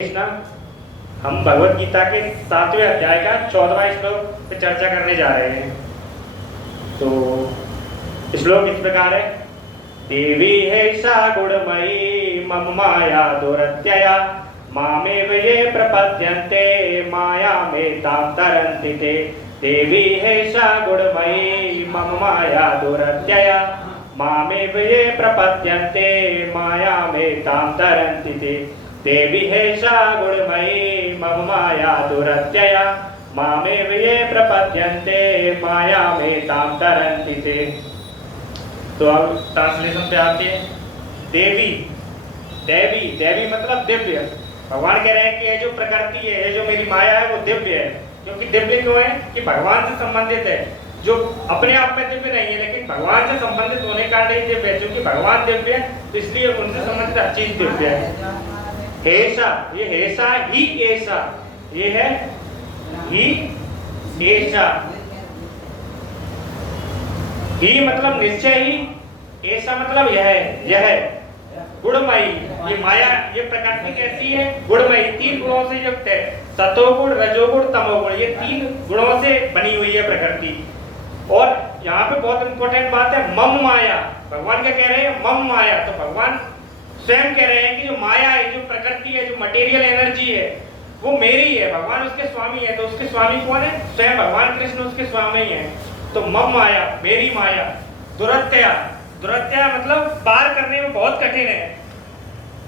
कृष्णा, हम भगवत गीता के 7वें अध्याय का 14वां श्लोक पे चर्चा करने जा रहे हैं। तो श्लोक इस प्रकार है। देवी हेषा गुणमयी मम माया दुरत्यया मामेव ये प्रपद्यन्ते मायामेतां तरन्ति ते। देवी हेषा गुणमयी मम माया दुरत्यया मामेव ये प्रपद्यन्ते मायामेतां तरन्ति ते। देवी हेषा गुणमयी मम माया दुरत्यया मामेव ये प्रपद्यन्ते मायामेतां तरन्ति ते। तो अब ट्रांसलेशन पे आते हैं। देवी देवी देवी मतलब दिव्य। भगवान कह रहे हैं कि ये जो प्रकृति है, ये जो मेरी माया है वो दिव्य है। क्योंकि दिव्य क्यों है कि भगवान से संबंधित है। जो अपने आप में दिव्य नहीं है लेकिन भगवान से संबंधित होने का नहीं दिव्य है। क्योंकि भगवान दिव्य है तो इसलिए उनसे संबंधित हर चीज दिव्य है। हेषा, ये हेषा ही ऐसा, ये है ही ऐसा। ही मतलब निश्चय ही, ऐसा मतलब यह गुणमयी। ये माया, ये प्रकृति कैसी है? गुणमयी, 3 गुणों से युक्त है। सतोगुण, रजोगुण, तमोगुण, ये 3 गुणों से बनी हुई है प्रकृति। और यहाँ पे बहुत इंपॉर्टेंट बात है, मम माया। भगवान क्या कह रहे हैं? मम माया। तो भगवान स्वयं कह रहे हैं कि जो माया है, जो प्रकृति है, जो मटेरियल एनर्जी है, वो मेरी है। भगवान उसके स्वामी है। तो उसके स्वामी कौन है? स्वयं भगवान कृष्ण उसके स्वामी है। तो मम माया, मेरी माया। दुरत्यया, दुरत्यया मतलब पार करने में बहुत कठिन है।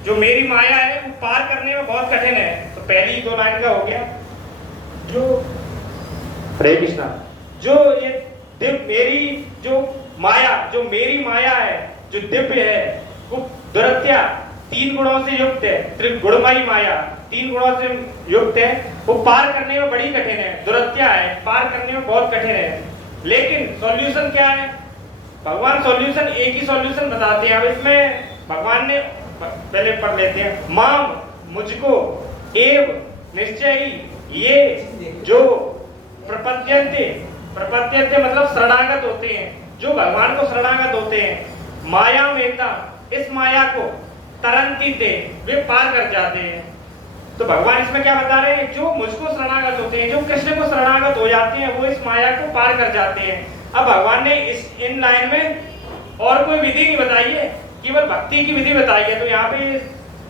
जो मेरी माया है वो पार करने में बहुत कठिन है। तो पहली 2 लाइन का हो गया। जो हरे कृष्णा, जो ये मेरी जो माया, जो मेरी माया है, जो दिव्य है, वो दुरत्या 3 गुणों से युक्त है। त्रिगुणमयी माया 3 गुणों से युक्त है। वो पार करने में बड़ी कठिन है। दुरत्या है, पार करने में बहुत कठिन है। लेकिन सॉल्यूशन क्या है? भगवान सॉल्यूशन, एक ही सॉल्यूशन बताते हैं। अब इसमें भगवान ने पहले पढ़ लेते हैं। माम, मुझको, एव, निश्चय ही, ये जो प्रपद्यन्ते, प्रपद्यन्ते मतलब शरणागत होते हैं, जो भगवान को शरणागत होते हैं। माया मेता, इस माया को तरन्ति ते, वे पार कर जाते हैं। तो भगवान इसमें क्या बता रहे हैं? जो मुझको शरणागत होते हैं, जो कृष्ण को शरणागत हो जाते हैं, वो इस माया को पार कर जाते हैं। अब भगवान ने इन लाइन में और कोई विधि नहीं बताई है, केवल भक्ति की विधि बताई है। तो यहाँ पे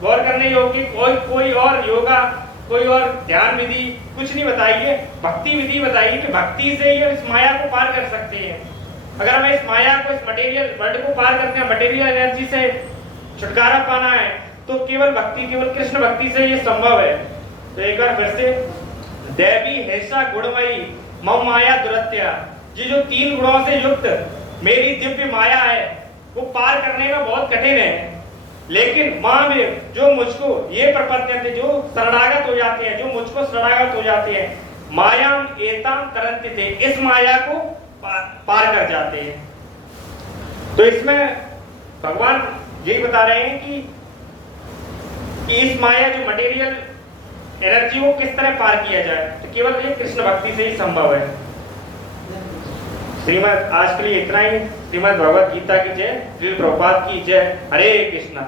गौर करने योग्य कोई और योगा, कोई और ध्यान विधि कुछ नहीं बताई है। भक्ति विधि बताई है कि भक्ति से ही इस माया को पार कर सकते हैं। अगर हमें इस माया को, इस मटेरियल वर्ल्ड को पार करते हैं, मटेरियल एनर्जी से छुटकारा पाना है, तो केवल भक्ति, केवल कृष्ण भक्ति से ये संभव है। तो एक बार फिर से, देवी हेषा गुणमयी मम माया दुरत्या, ये जो 3 गुणों से युक्त मेरी दिव्य माया है, वो पार करने में बहुत कठिन है। लेकिन मां में जो मुझको ये प्रपद्यन्ते, जो शरणागत हो जाते हैं, जो मुझको शरणागत हो जाते हैं, मायाम एताम तरन्ति ते, इस माया को पार कर जाते हैं। तो इसमें भगवान यही बता रहे हैं कि इस माया, जो मटेरियल एनर्जी, वो किस तरह पार किया जाए। तो केवल ये कृष्ण भक्ति से ही संभव है। श्रीमद आज के लिए इतना ही। श्रीमद भगवत गीता की जय। श्री प्रभुपाद की जय। हरे कृष्णा।